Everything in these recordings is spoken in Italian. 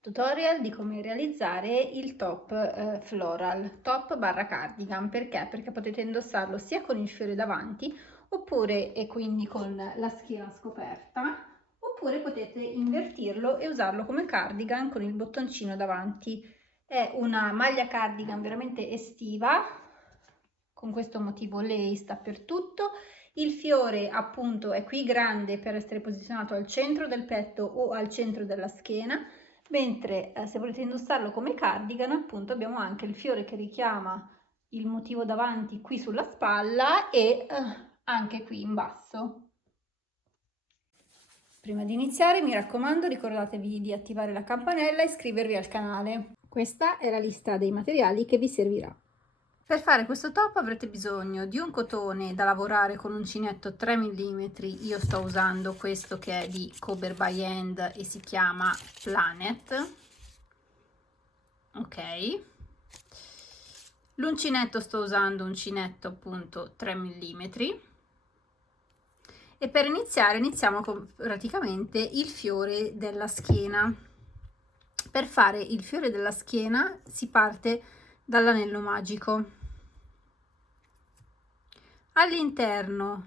Tutorial di come realizzare il top floral, top barra cardigan. Perché? Perché potete indossarlo sia con il fiore davanti oppure e quindi con la schiena scoperta, oppure potete invertirlo e usarlo come cardigan con il bottoncino davanti. È una maglia cardigan veramente estiva, con questo motivo lace dappertutto. Il fiore appunto è qui grande per essere posizionato al centro del petto o al centro della schiena, mentre se volete indossarlo come cardigan appunto abbiamo anche il fiore che richiama il motivo davanti qui sulla spalla e anche qui in basso. Prima di iniziare, mi raccomando, ricordatevi di attivare la campanella e iscrivervi al canale. Questa è la lista dei materiali che vi servirà. Per fare questo top avrete bisogno di un cotone da lavorare con uncinetto 3 mm. Io sto usando questo che è di Cober by Hand e si chiama Planet. Ok. L'uncinetto sto usando uncinetto appunto 3 mm. E per iniziare iniziamo con praticamente il fiore della schiena. Per fare il fiore della schiena si parte dall'anello magico. All'interno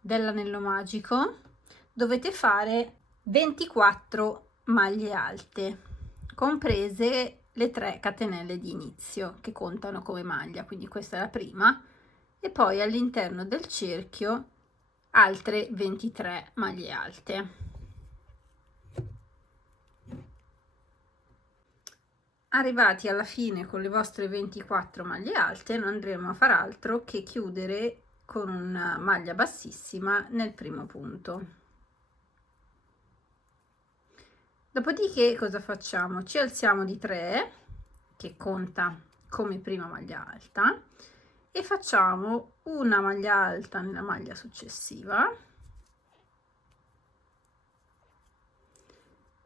dell'anello magico dovete fare 24 maglie alte, comprese le 3 catenelle di inizio che contano come maglia, quindi questa è la prima, e poi all'interno del cerchio altre 23 maglie alte. Arrivati alla fine con le vostre 24 maglie alte non andremo a far altro che chiudere con una maglia bassissima nel primo punto. Dopodiché cosa facciamo? Ci alziamo di 3, che conta come prima maglia alta, e facciamo una maglia alta nella maglia successiva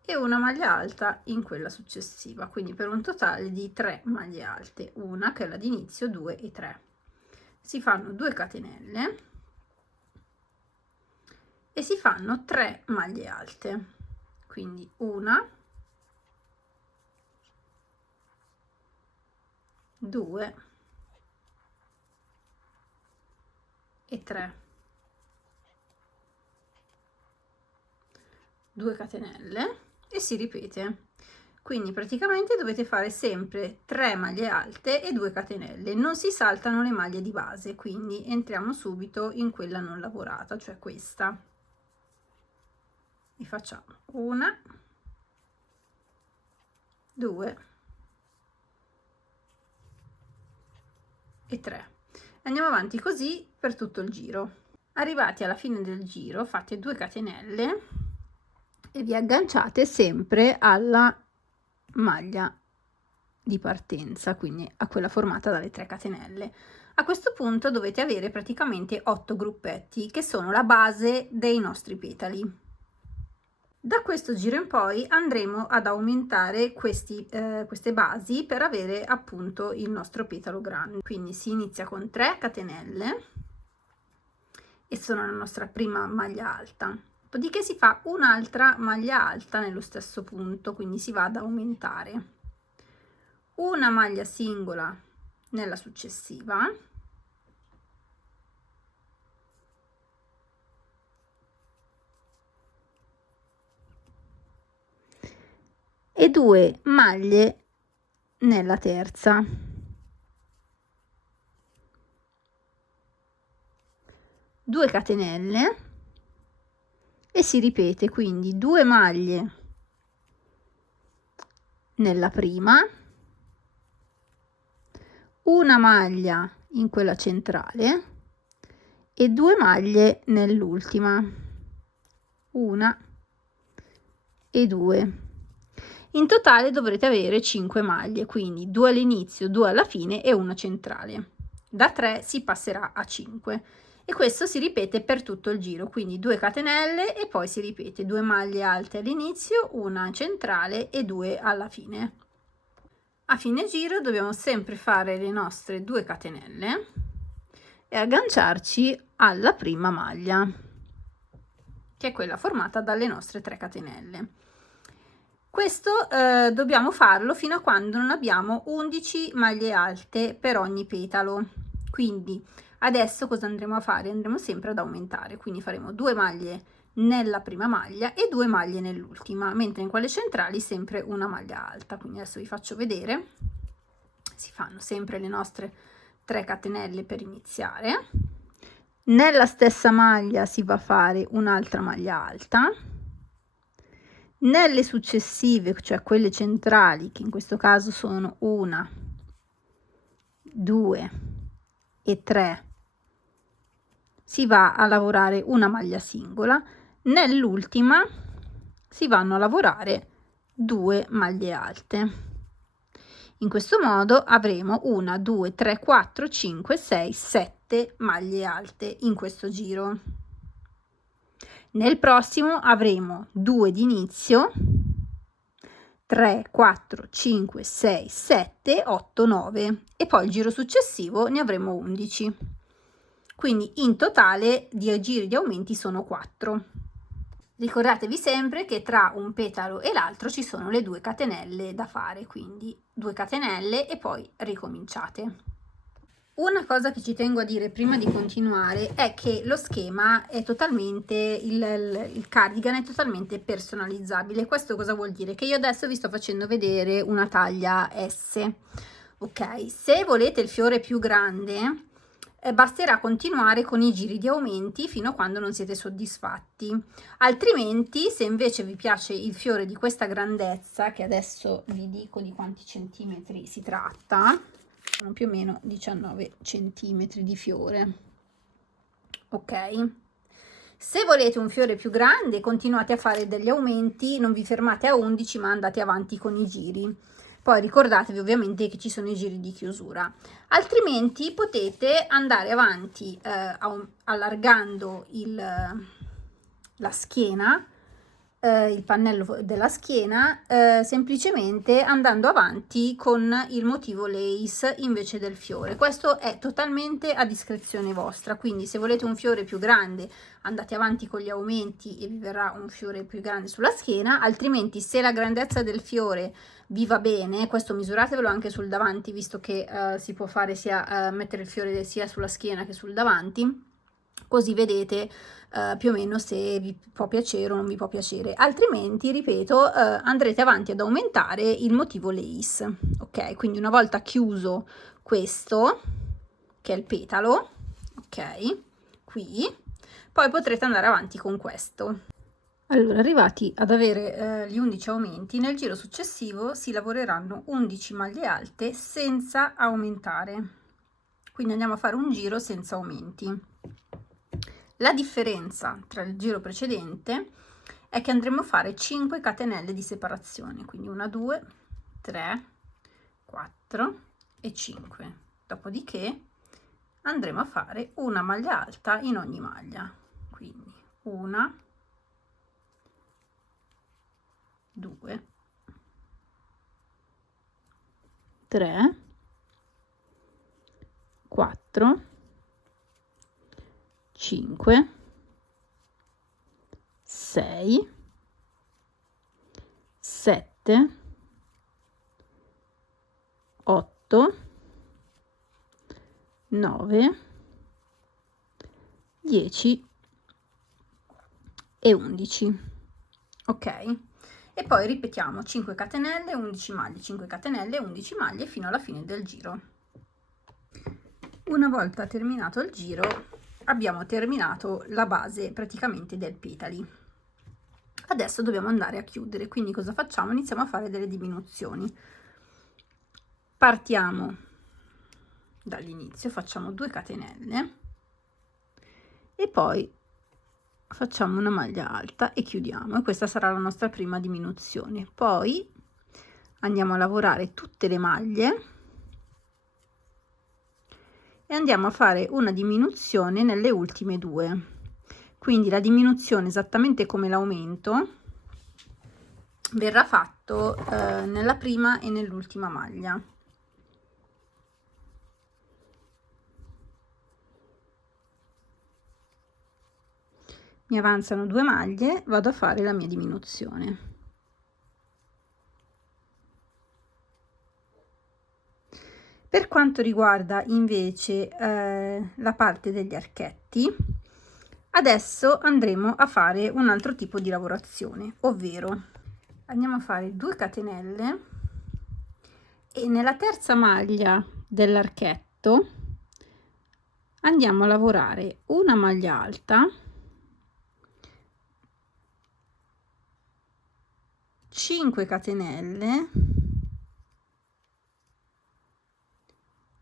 e una maglia alta in quella successiva, quindi per un totale di 3 maglie alte, una che è la di inizio, 2 e 3. Si fanno 2 catenelle e si fanno 3 maglie alte, quindi una, 2 e 3, 2 catenelle e si ripete. Quindi praticamente dovete fare sempre 3 maglie alte e 2 catenelle, non si saltano le maglie di base, quindi entriamo subito in quella non lavorata, cioè questa, e facciamo una, 2 e 3. Andiamo avanti così per tutto il giro. Arrivati alla fine del giro fate 2 catenelle e vi agganciate sempre alla maglia di partenza, quindi a quella formata dalle 3 catenelle. A questo punto dovete avere praticamente 8 gruppetti che sono la base dei nostri petali. Da questo giro in poi andremo ad aumentare queste basi per avere appunto il nostro petalo grande. Quindi si inizia con 3 catenelle e sono la nostra prima maglia alta. Dopodiché si fa un'altra maglia alta nello stesso punto, quindi si va ad aumentare una maglia singola nella successiva e 2 maglie nella terza. 2 catenelle e si ripete, quindi 2 maglie nella prima, una maglia in quella centrale e 2 maglie nell'ultima, una e 2. In totale dovrete avere 5 maglie, quindi 2 all'inizio, 2 alla fine e una centrale. Da 3 si passerà a 5 e questo si ripete per tutto il giro, quindi 2 catenelle e poi si ripete 2 maglie alte all'inizio, una centrale e 2 alla fine. A fine giro dobbiamo sempre fare le nostre 2 catenelle e agganciarci alla prima maglia, che è quella formata dalle nostre 3 catenelle. Questo dobbiamo farlo fino a quando non abbiamo 11 maglie alte per ogni petalo. Quindi adesso cosa andremo a fare? Andremo sempre ad aumentare, quindi faremo 2 maglie nella prima maglia e 2 maglie nell'ultima, mentre in quelle centrali sempre una maglia alta. Quindi adesso vi faccio vedere. Si fanno sempre le nostre 3 catenelle per iniziare. Nella stessa maglia si va a fare un'altra maglia alta. Nelle successive, cioè quelle centrali, che in questo caso sono 1, 2 e 3, si va a lavorare una maglia singola. Nell'ultima si vanno a lavorare 2 maglie alte. In questo modo avremo 1, 2, 3, 4, 5, 6, 7 maglie alte in questo giro. Nel prossimo avremo 2 di inizio, 3, 4, 5, 6, 7, 8, 9 e poi il giro successivo ne avremo 11. Quindi in totale di giri di aumenti sono 4. Ricordatevi sempre che tra un petalo e l'altro ci sono le 2 catenelle da fare, quindi 2 catenelle e poi ricominciate. Una cosa che ci tengo a dire prima di continuare è che lo schema è totalmente, il cardigan è totalmente personalizzabile. Questo cosa vuol dire? Che io adesso vi sto facendo vedere una taglia S, ok? Se volete il fiore più grande, basterà continuare con i giri di aumenti fino a quando non siete soddisfatti. Altrimenti, se invece vi piace il fiore di questa grandezza, che adesso vi dico di quanti centimetri si tratta, sono più o meno 19 centimetri di fiore, ok? Se volete un fiore più grande, continuate a fare degli aumenti, non vi fermate a 11 ma andate avanti con i giri. Poi ricordatevi ovviamente che ci sono i giri di chiusura, altrimenti potete andare avanti allargando la schiena, il pannello della schiena, semplicemente andando avanti con il motivo lace invece del fiore. Questo è totalmente a discrezione vostra, quindi se volete un fiore più grande andate avanti con gli aumenti e vi verrà un fiore più grande sulla schiena, altrimenti se la grandezza del fiore vi va bene, questo misuratevelo anche sul davanti, visto che si può fare sia mettere il fiore sia sulla schiena che sul davanti, così vedete più o meno se vi può piacere o non vi può piacere. Altrimenti, ripeto, andrete avanti ad aumentare il motivo lace, ok? Quindi una volta chiuso questo, che è il petalo, ok, qui, poi potrete andare avanti con questo. Allora, arrivati ad avere gli 11 aumenti, nel giro successivo si lavoreranno 11 maglie alte senza aumentare. Quindi andiamo a fare un giro senza aumenti. La differenza tra il giro precedente è che andremo a fare 5 catenelle di separazione, quindi 1, 2, 3, 4 e 5. Dopodiché andremo a fare una maglia alta in ogni maglia, quindi 1, 2, 3, 4, 5, 6, 7, 8, 9, 10 e 11. Ok? E poi ripetiamo 5 catenelle, 11 maglie, 5 catenelle, 11 maglie fino alla fine del giro. Una volta terminato il giro abbiamo terminato la base praticamente del petali. Adesso dobbiamo andare a chiudere, quindi cosa facciamo? Iniziamo a fare delle diminuzioni. Partiamo dall'inizio, facciamo 2 catenelle e poi facciamo una maglia alta e chiudiamo, e questa sarà la nostra prima diminuzione. Poi andiamo a lavorare tutte le maglie e andiamo a fare una diminuzione nelle ultime 2, quindi la diminuzione, esattamente come l'aumento, verrà fatto nella prima e nell'ultima maglia. Mi avanzano 2 maglie, vado a fare la mia diminuzione. Per quanto riguarda invece la parte degli archetti, adesso andremo a fare un altro tipo di lavorazione, ovvero andiamo a fare 2 catenelle e nella terza maglia dell'archetto andiamo a lavorare una maglia alta, 5 catenelle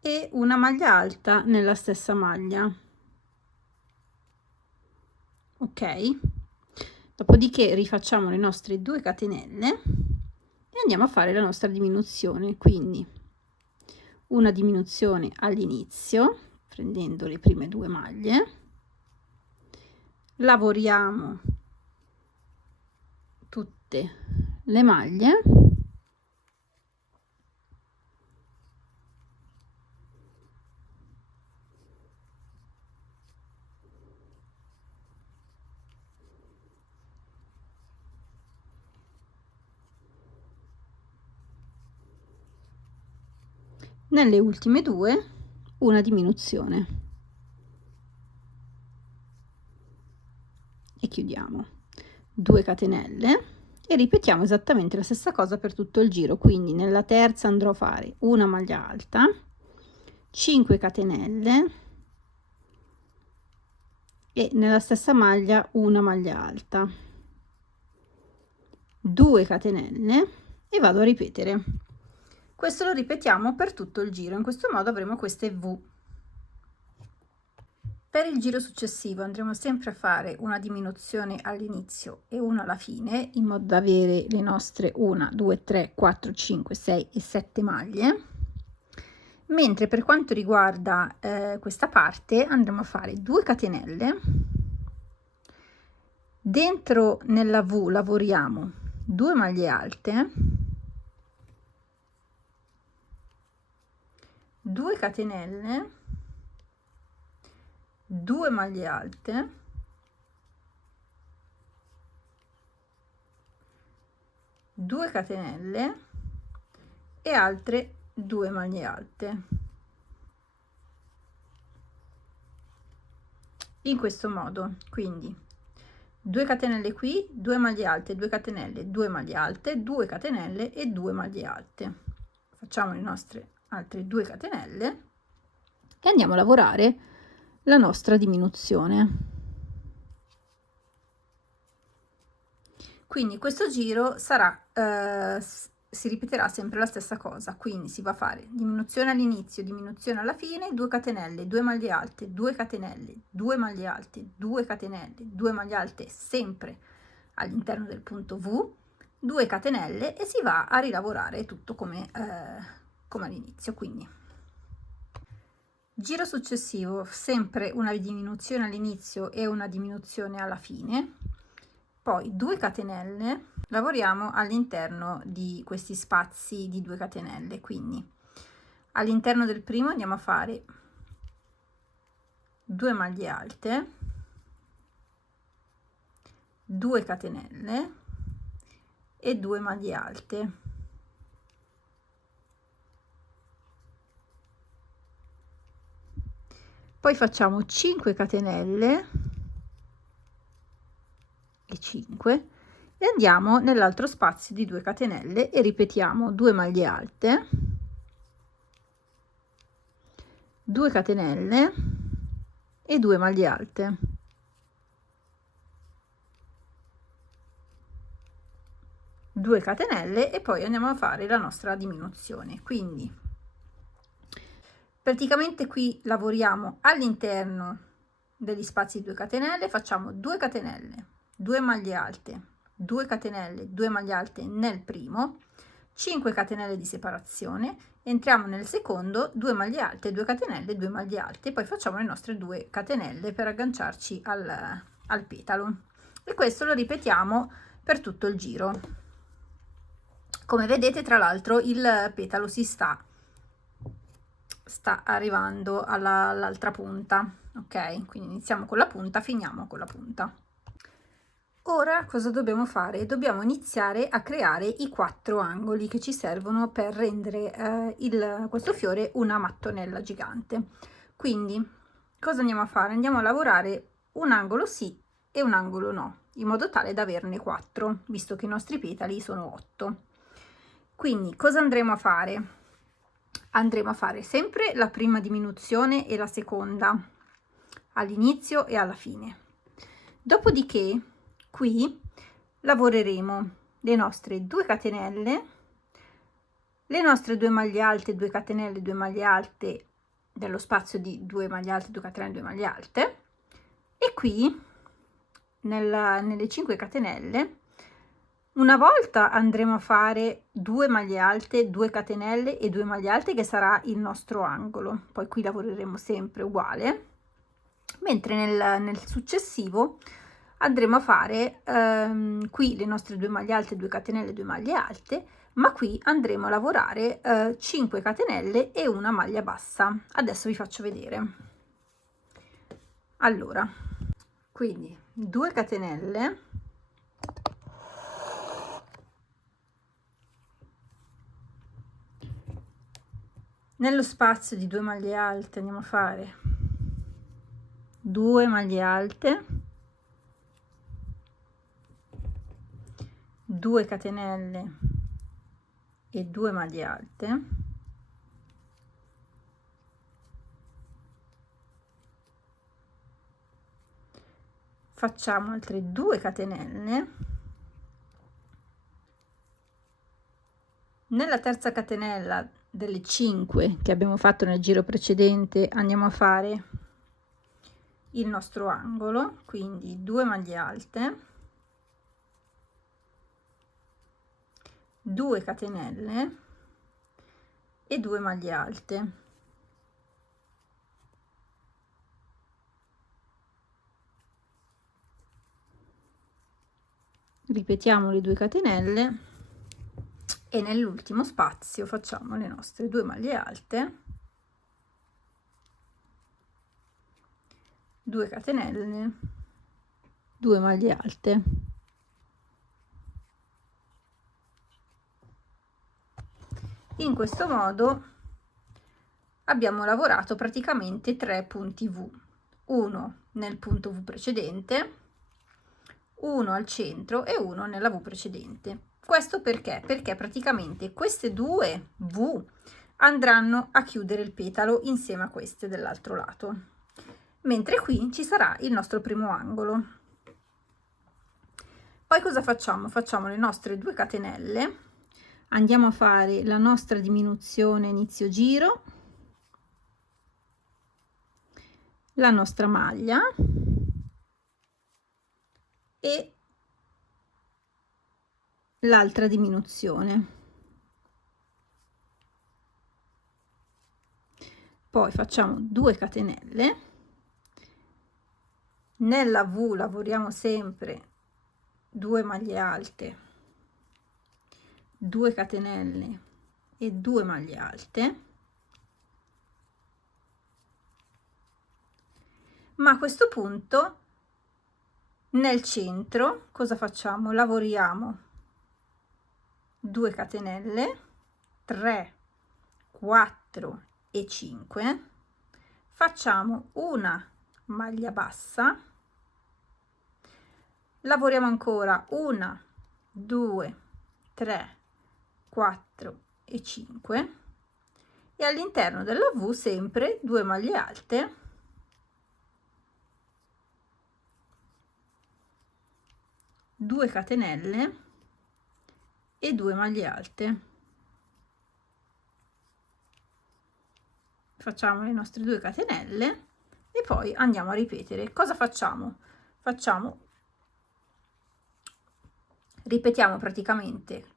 e una maglia alta nella stessa maglia. Ok, dopodiché rifacciamo le nostre 2 catenelle e andiamo a fare la nostra diminuzione, quindi una diminuzione all'inizio prendendo le prime 2 maglie, lavoriamo tutte le maglie nelle ultime 2 una diminuzione e chiudiamo 2 catenelle e ripetiamo esattamente la stessa cosa per tutto il giro. Quindi nella terza andrò a fare una maglia alta, 5 catenelle e nella stessa maglia una maglia alta, 2 catenelle e vado a ripetere. Questo lo ripetiamo per tutto il giro, in questo modo avremo queste V. Per il giro successivo andremo sempre a fare una diminuzione all'inizio e una alla fine, in modo da avere le nostre 1 2 3 4 5 6 e 7 maglie, mentre per quanto riguarda questa parte andremo a fare 2 catenelle, dentro nella V lavoriamo 2 maglie alte, 2 catenelle, 2 maglie alte, 2 catenelle e altre 2 maglie alte. In questo modo, quindi 2 catenelle qui, 2 maglie alte, 2 catenelle, 2 maglie alte, 2 catenelle e 2 maglie alte. Facciamo le nostre altre 2 catenelle e andiamo a lavorare la nostra diminuzione. Quindi questo giro sarà si ripeterà sempre la stessa cosa, quindi si va a fare diminuzione all'inizio, diminuzione alla fine, 2 catenelle, 2 maglie alte, 2 catenelle, 2 maglie alte, 2 catenelle, 2 maglie alte sempre all'interno del punto V, 2 catenelle e si va a rilavorare tutto come all'inizio. Quindi giro successivo, sempre una diminuzione all'inizio e una diminuzione alla fine, poi 2 catenelle, lavoriamo all'interno di questi spazi di 2 catenelle, quindi all'interno del primo andiamo a fare 2 maglie alte, 2 catenelle e 2 maglie alte. Poi facciamo 5 catenelle e 5 e andiamo nell'altro spazio di 2 catenelle e ripetiamo 2 maglie alte, 2 catenelle e 2 maglie alte. Due catenelle e poi andiamo a fare la nostra diminuzione. Quindi praticamente qui lavoriamo all'interno degli spazi 2 catenelle, facciamo 2 catenelle, 2 maglie alte, 2 catenelle, 2 maglie alte nel primo, 5 catenelle di separazione, entriamo nel secondo, 2 maglie alte, 2 catenelle, 2 maglie alte, poi facciamo le nostre 2 catenelle per agganciarci al petalo, e questo lo ripetiamo per tutto il giro. Come vedete, tra l'altro, il petalo si sta arrivando all'altra punta, ok? Quindi iniziamo con la punta, finiamo con la punta. Ora cosa dobbiamo fare? Dobbiamo iniziare a creare i 4 angoli che ci servono per rendere questo fiore una mattonella gigante. Quindi cosa andiamo a fare? Andiamo a lavorare un angolo sì e un angolo no, in modo tale da averne 4, visto che i nostri petali sono 8. Quindi cosa andremo a fare? Andremo a fare sempre la prima diminuzione e la seconda, all'inizio e alla fine. Dopodiché qui lavoreremo le nostre 2 catenelle, le nostre 2 maglie alte, 2 catenelle, 2 maglie alte dello spazio di 2 maglie alte, 2 catenelle, 2 maglie alte, e qui nelle 5 catenelle una volta andremo a fare 2 maglie alte, 2 catenelle e 2 maglie alte, che sarà il nostro angolo. Poi qui lavoreremo sempre uguale, mentre nel successivo andremo a fare qui le nostre 2 maglie alte, 2 catenelle, 2 maglie alte, ma qui andremo a lavorare 5 catenelle e una maglia bassa. Adesso vi faccio vedere. Allora, quindi 2 catenelle, nello spazio di 2 maglie alte andiamo a fare 2 maglie alte, 2 catenelle e 2 maglie alte, facciamo altre 2 catenelle, nella terza catenella delle 5 che abbiamo fatto nel giro precedente andiamo a fare il nostro angolo, quindi 2 maglie alte, 2 catenelle e 2 maglie alte. Ripetiamo le 2 catenelle e nell'ultimo spazio facciamo le nostre 2 maglie alte, 2 catenelle, 2 maglie alte. In questo modo abbiamo lavorato praticamente 3 punti V, uno nel punto V precedente, uno al centro e uno nella V precedente. Questo perché? Perché praticamente queste 2 V andranno a chiudere il petalo insieme a queste dell'altro lato, mentre qui ci sarà il nostro primo angolo. Poi cosa facciamo? Facciamo le nostre 2 catenelle, andiamo a fare la nostra diminuzione inizio giro, la nostra maglia e l'altra diminuzione. Poi facciamo 2 catenelle, nella V lavoriamo sempre 2 maglie alte, 2 catenelle e 2 maglie alte, ma a questo punto nel centro cosa facciamo? Lavoriamo 2 catenelle, 3, 4 e 5, facciamo una maglia bassa, lavoriamo ancora 1, 2, 3, 4 e 5 e all'interno della V sempre 2 maglie alte, 2 catenelle e 2 maglie alte. Facciamo le nostre 2 catenelle e poi andiamo a ripetere. Cosa facciamo? Ripetiamo praticamente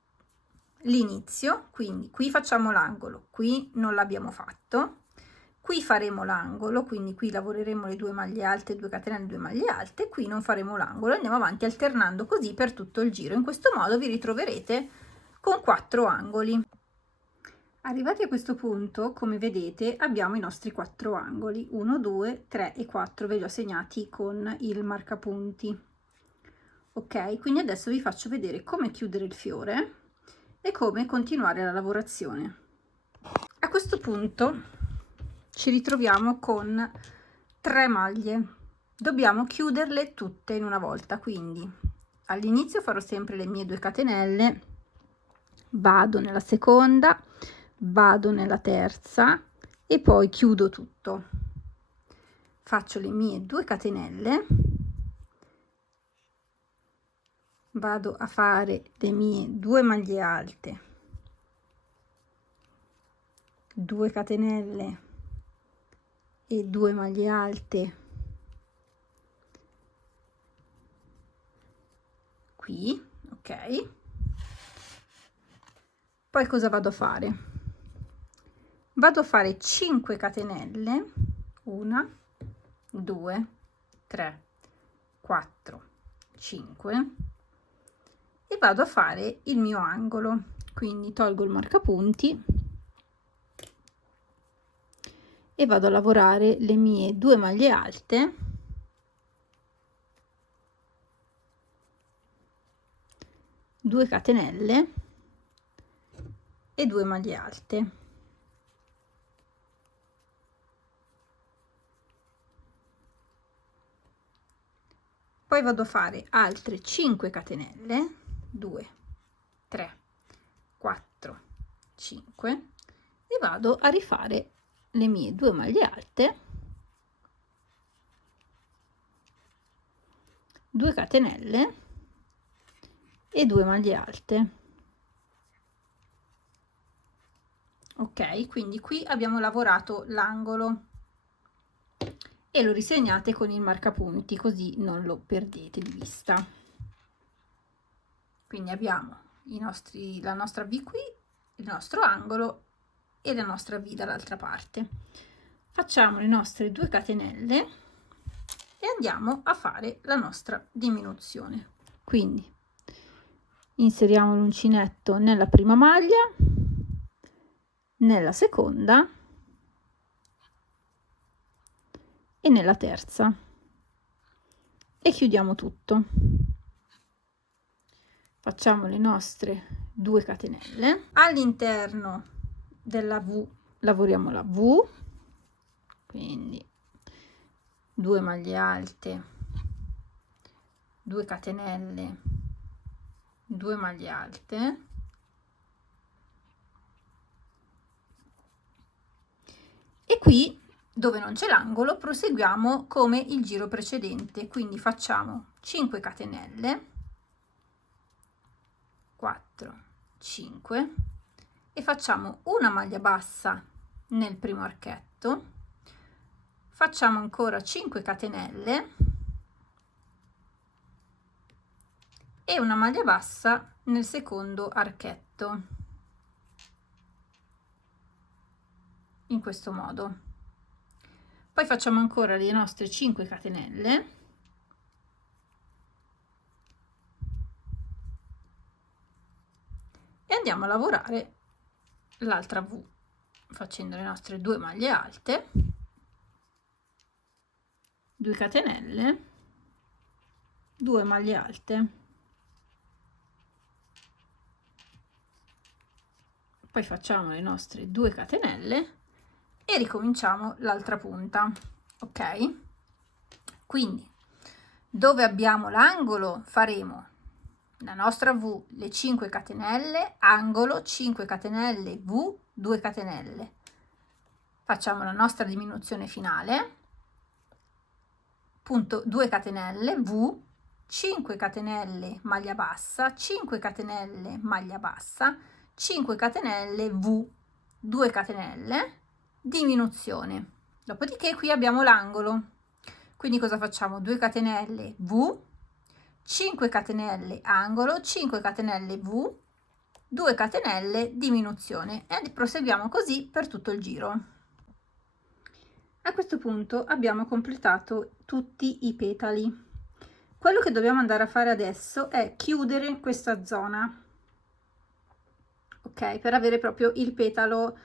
l'inizio, quindi qui facciamo l'angolo, qui non l'abbiamo fatto, qui faremo l'angolo, quindi qui lavoreremo le 2 maglie alte, 2 catenelle, 2 maglie alte, qui non faremo l'angolo, andiamo avanti alternando così per tutto il giro. In questo modo vi ritroverete con 4 angoli. Arrivati a questo punto, come vedete, abbiamo i nostri 4 angoli, 1, 2, 3 e 4, ve li ho segnati con il marcapunti. Ok, quindi adesso vi faccio vedere come chiudere il fiore e come continuare la lavorazione. A questo punto ci ritroviamo con 3 maglie. Dobbiamo chiuderle tutte in una volta, quindi all'inizio farò sempre le mie 2 catenelle, vado nella seconda, vado nella terza e poi chiudo tutto. Faccio le mie 2 catenelle, vado a fare le mie 2 maglie alte, 2 catenelle e 2 maglie alte qui, ok. Poi cosa vado a fare? Vado a fare 5 catenelle, 1, 2, 3, 4, 5 e vado a fare il mio angolo, quindi tolgo il marcapunti e vado a lavorare le mie 2 maglie alte, due catenelle e 2 maglie alte. Poi vado a fare altre 5 catenelle, 2, 3, 4, 5 e vado a rifare le mie 2 maglie alte, 2 catenelle e 2 maglie alte. Ok, quindi qui abbiamo lavorato l'angolo e lo risegnate con il marcapunti così non lo perdete di vista. Quindi abbiamo la nostra V qui, il nostro angolo e la nostra V dall'altra parte. Facciamo le nostre 2 catenelle e andiamo a fare la nostra diminuzione. Quindi inseriamo l'uncinetto nella prima maglia, nella seconda e nella terza e chiudiamo tutto. Facciamo le nostre 2 catenelle. All'interno della V lavoriamo la V, quindi 2 maglie alte, 2 catenelle, 2 maglie alte e qui dove non c'è l'angolo proseguiamo come il giro precedente, quindi facciamo 5 catenelle, 4, 5 e facciamo una maglia bassa nel primo archetto, facciamo ancora 5 catenelle e una maglia bassa nel secondo archetto, in questo modo. Poi facciamo ancora le nostre 5 catenelle e andiamo a lavorare l'altra V facendo le nostre 2 maglie alte, 2 catenelle, 2 maglie alte, poi facciamo le nostre 2 catenelle e ricominciamo l'altra punta. Ok, quindi dove abbiamo l'angolo faremo la nostra V, le 5 catenelle, angolo, 5 catenelle, V, 2 catenelle. Facciamo la nostra diminuzione finale, punto 2 catenelle, V, 5 catenelle, maglia bassa, 5 catenelle, maglia bassa, 5 catenelle, V, 2 catenelle, diminuzione. Dopodiché qui abbiamo l'angolo, quindi cosa facciamo? 2 catenelle, V, 5 catenelle angolo, 5 catenelle V, 2 catenelle diminuzione e proseguiamo così per tutto il giro. A questo punto abbiamo completato tutti i petali. Quello che dobbiamo andare a fare adesso è chiudere questa zona, ok, per avere proprio il petalo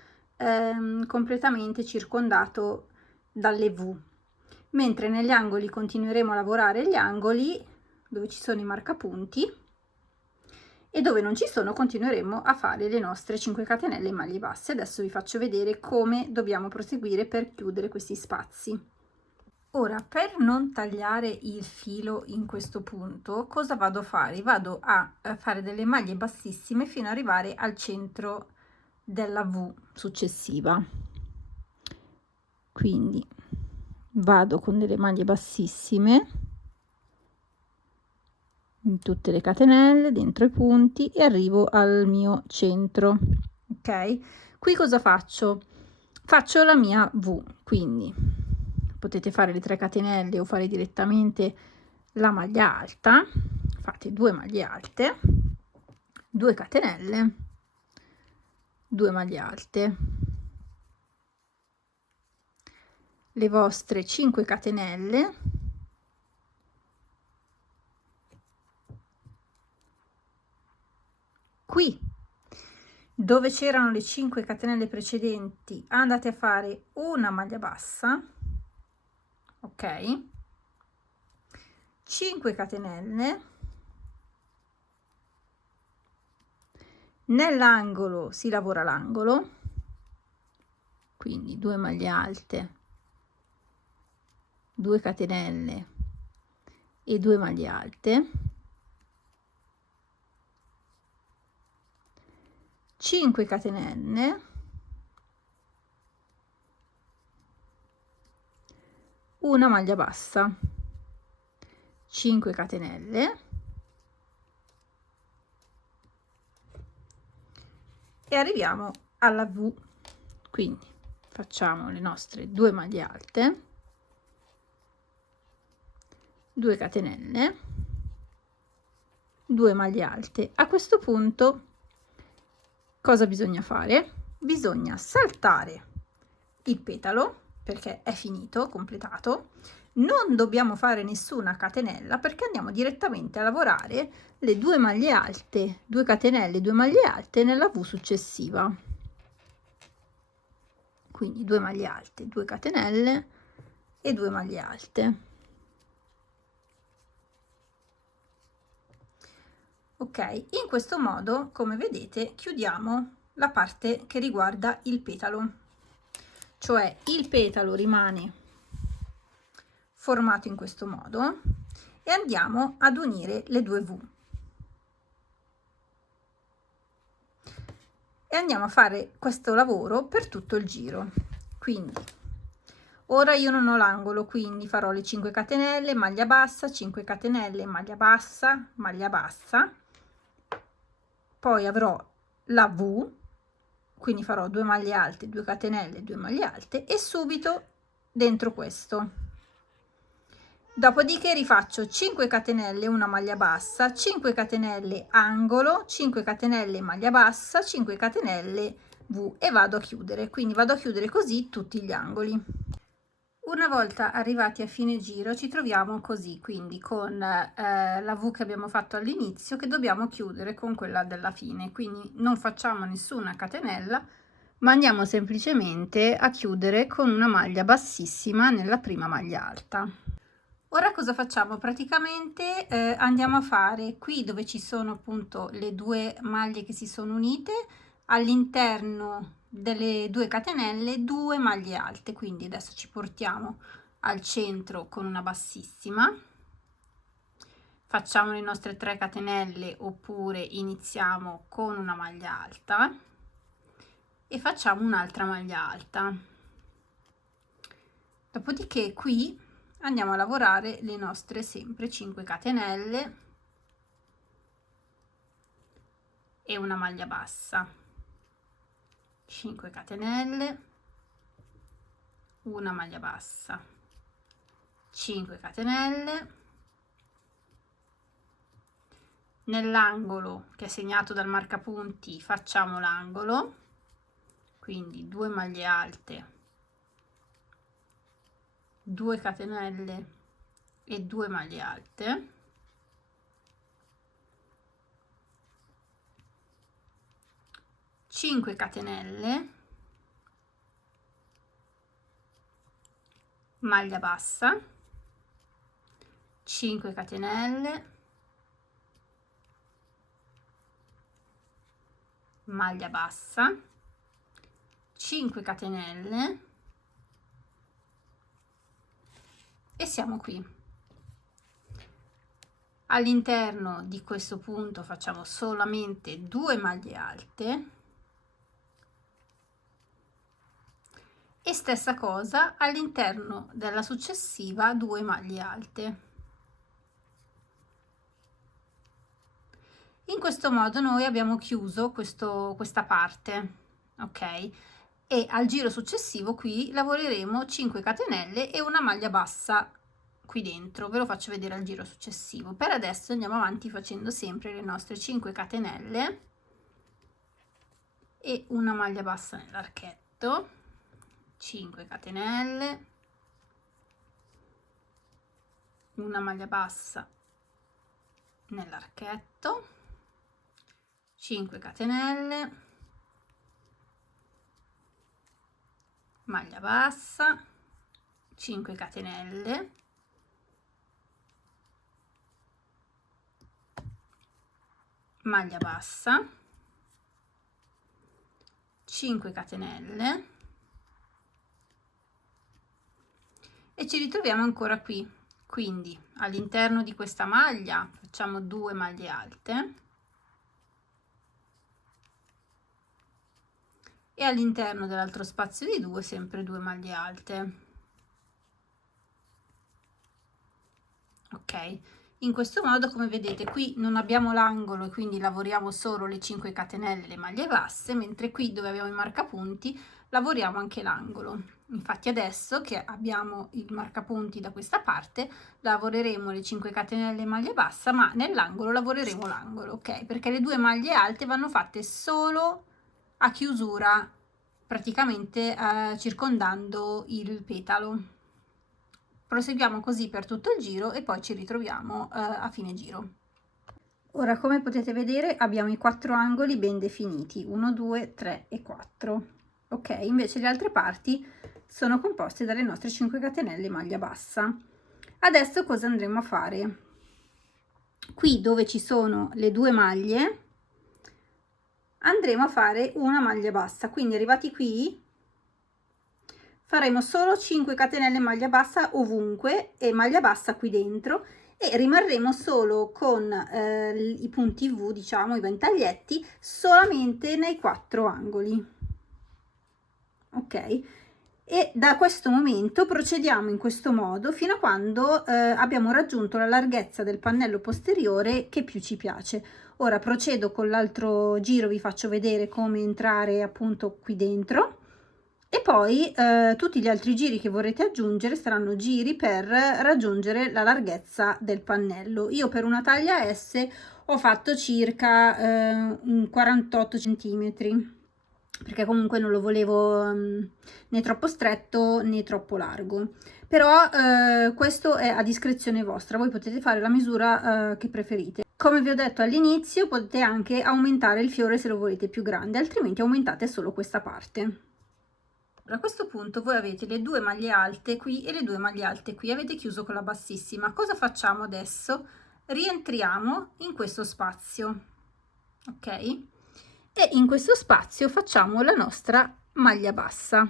completamente circondato dalle V. Mentre negli angoli continueremo a lavorare gli angoli, dove ci sono i marcapunti, e dove non ci sono continueremo a fare le nostre 5 catenelle in maglie basse. Adesso vi faccio vedere come dobbiamo proseguire per chiudere questi spazi. Ora, per non tagliare il filo in questo punto, cosa vado a fare? Vado a fare delle maglie bassissime fino ad arrivare al centro della V successiva. Quindi vado con delle maglie bassissime in tutte le catenelle dentro i punti e arrivo al mio centro. Ok, qui cosa faccio? Faccio la mia V, quindi potete fare le 3 catenelle o fare direttamente la maglia alta. Fate 2 maglie alte, 2 catenelle, 2 maglie alte, le vostre 5 catenelle, qui dove c'erano le 5 catenelle precedenti andate a fare una maglia bassa, ok, 5 catenelle, nell'angolo si lavora l'angolo, quindi 2 maglie alte, 2 catenelle e 2 maglie alte, 5 catenelle, una maglia bassa, 5 catenelle e arriviamo alla V. Quindi facciamo le nostre 2 maglie alte, 2 catenelle, 2 maglie alte. A questo punto cosa bisogna fare? Bisogna saltare il petalo perché è finito, completato. Non dobbiamo fare nessuna catenella perché andiamo direttamente a lavorare le 2 maglie alte, 2 catenelle, 2 maglie alte nella V successiva. Quindi 2 maglie alte, 2 catenelle e 2 maglie alte. Ok, in questo modo, come vedete, chiudiamo la parte che riguarda il petalo, cioè il petalo rimane formato in questo modo e andiamo ad unire le 2 V e andiamo a fare questo lavoro per tutto il giro. Quindi ora io non ho l'angolo, quindi farò le 5 catenelle, maglia bassa, 5 catenelle, maglia bassa, poi avrò la V, quindi farò 2 maglie alte, 2 catenelle, 2 maglie alte e subito dentro questo. Dopodiché rifaccio 5 catenelle, una maglia bassa, 5 catenelle angolo, 5 catenelle maglia bassa, 5 catenelle V e vado a chiudere. Quindi vado a chiudere così tutti gli angoli. Una volta arrivati a fine giro ci troviamo così, quindi con la V che abbiamo fatto all'inizio che dobbiamo chiudere con quella della fine, quindi non facciamo nessuna catenella ma andiamo semplicemente a chiudere con una maglia bassissima nella prima maglia alta. Ora cosa facciamo? Praticamente andiamo a fare qui dove ci sono appunto le 2 maglie che si sono unite, all'interno delle 2 catenelle 2 maglie alte, quindi adesso ci portiamo al centro con una bassissima, facciamo le nostre 3 catenelle oppure iniziamo con una maglia alta e facciamo un'altra maglia alta. Dopodiché qui andiamo a lavorare le nostre sempre 5 catenelle e una maglia bassa, 5 catenelle, una maglia bassa, 5 catenelle, nell'angolo che è segnato dal marcapunti facciamo l'angolo, quindi 2 maglie alte, 2 catenelle e 2 maglie alte, cinque catenelle, maglia bassa, 5 catenelle, maglia bassa, 5 catenelle e siamo qui. All'interno di questo punto facciamo solamente 2 maglie alte e stessa cosa all'interno della successiva 2 maglie alte. In questo modo noi abbiamo chiuso questa parte, ok? E al giro successivo qui lavoreremo 5 catenelle e una maglia bassa qui dentro. Ve lo faccio vedere al giro successivo. Per adesso andiamo avanti facendo sempre le nostre 5 catenelle e una maglia bassa nell'archetto, 5 catenelle, una maglia bassa nell'archetto, 5 catenelle, maglia bassa, 5 catenelle, maglia bassa, 5 catenelle e ci ritroviamo ancora qui. Quindi all'interno di questa maglia facciamo 2 maglie alte e all'interno dell'altro spazio di 2 sempre 2 maglie alte. Ok, in questo modo, come vedete, qui non abbiamo l'angolo e quindi lavoriamo solo le 5 catenelle, le maglie basse, mentre qui dove abbiamo i marcapunti lavoriamo anche l'angolo. Infatti adesso che abbiamo il marcapunti da questa parte lavoreremo le 5 catenelle maglia bassa, ma nell'angolo lavoreremo l'angolo, ok? Perché le 2 maglie alte vanno fatte solo a chiusura, praticamente circondando il petalo. Proseguiamo così per tutto il giro e poi ci ritroviamo a fine giro. Ora, come potete vedere, abbiamo i 4 angoli ben definiti, 1, 2, 3 e 4. Ok, invece le altre parti sono composte dalle nostre 5 catenelle maglia bassa. Adesso cosa andremo a fare? Qui dove ci sono le 2 maglie andremo a fare una maglia bassa, quindi arrivati qui faremo solo 5 catenelle maglia bassa ovunque e maglia bassa qui dentro e rimarremo solo con i punti V, diciamo i ventaglietti, solamente nei 4 angoli. Ok, e da questo momento procediamo in questo modo fino a quando abbiamo raggiunto la larghezza del pannello posteriore che più ci piace. Ora procedo con l'altro giro, vi faccio vedere come entrare appunto qui dentro e poi tutti gli altri giri che vorrete aggiungere saranno giri per raggiungere la larghezza del pannello. Io per una taglia S ho fatto circa 48 centimetri, perché comunque non lo volevo né troppo stretto né troppo largo, però questo è a discrezione vostra, voi potete fare la misura che preferite. Come vi ho detto all'inizio, potete anche aumentare il fiore se lo volete più grande, altrimenti aumentate solo questa parte. A questo punto voi avete le 2 maglie alte qui e le 2 maglie alte qui, avete chiuso con la bassissima. Cosa facciamo adesso? Rientriamo in questo spazio, ok? E in questo spazio facciamo la nostra maglia bassa.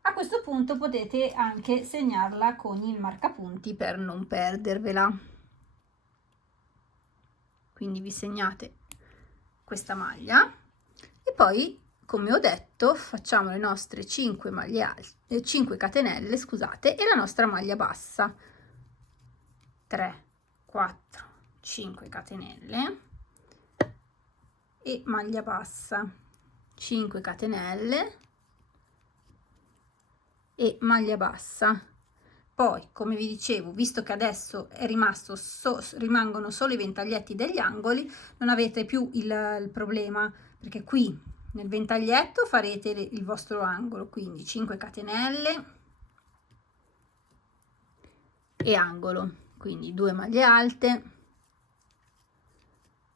A questo punto potete anche segnarla con il marcapunti per non perdervela. Quindi vi segnate questa maglia e poi, come ho detto, facciamo le nostre 5 maglie alte, 5 catenelle, scusate, e la nostra maglia bassa. 3, 4, 5 catenelle e maglia bassa, 5 catenelle e maglia bassa. Poi, come vi dicevo, visto che adesso è rimasto rimangono solo i ventaglietti degli angoli, non avete più il problema, perché qui nel ventaglietto farete il vostro angolo, quindi 5 catenelle e angolo, quindi 2 maglie alte,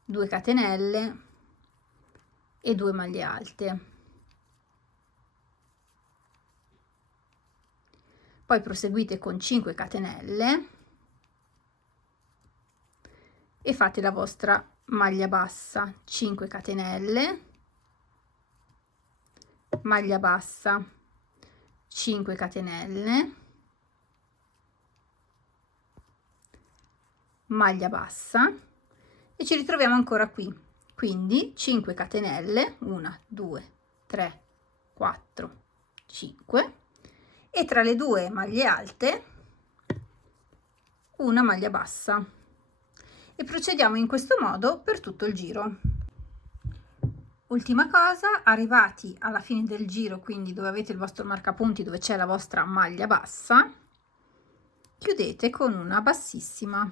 2 catenelle e 2 maglie alte. Poi proseguite con 5 catenelle e fate la vostra maglia bassa, 5 catenelle, maglia bassa, 5 catenelle, maglia bassa e ci ritroviamo ancora qui, quindi 5 catenelle, 1 2 3 4 5 e tra le due maglie alte una maglia bassa e procediamo in questo modo per tutto il giro. Ultima cosa, arrivati alla fine del giro, quindi dove avete il vostro marcapunti, dove c'è la vostra maglia bassa, chiudete con una bassissima.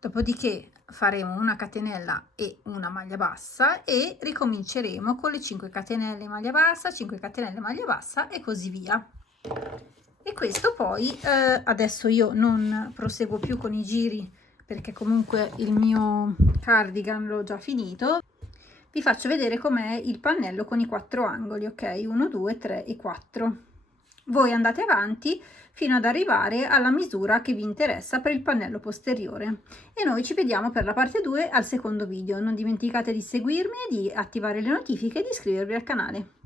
Dopodiché faremo una catenella e una maglia bassa e ricominceremo con le 5 catenelle maglia bassa, 5 catenelle maglia bassa e così via. E questo poi adesso io non proseguo più con i giri perché comunque il mio cardigan l'ho già finito. Vi faccio vedere com'è il pannello con i 4 angoli, ok? 1 2 3 e 4. Voi andate avanti fino ad arrivare alla misura che vi interessa per il pannello posteriore e noi ci vediamo per la parte 2 al secondo video. Non dimenticate di seguirmi, di attivare le notifiche e di iscrivervi al canale.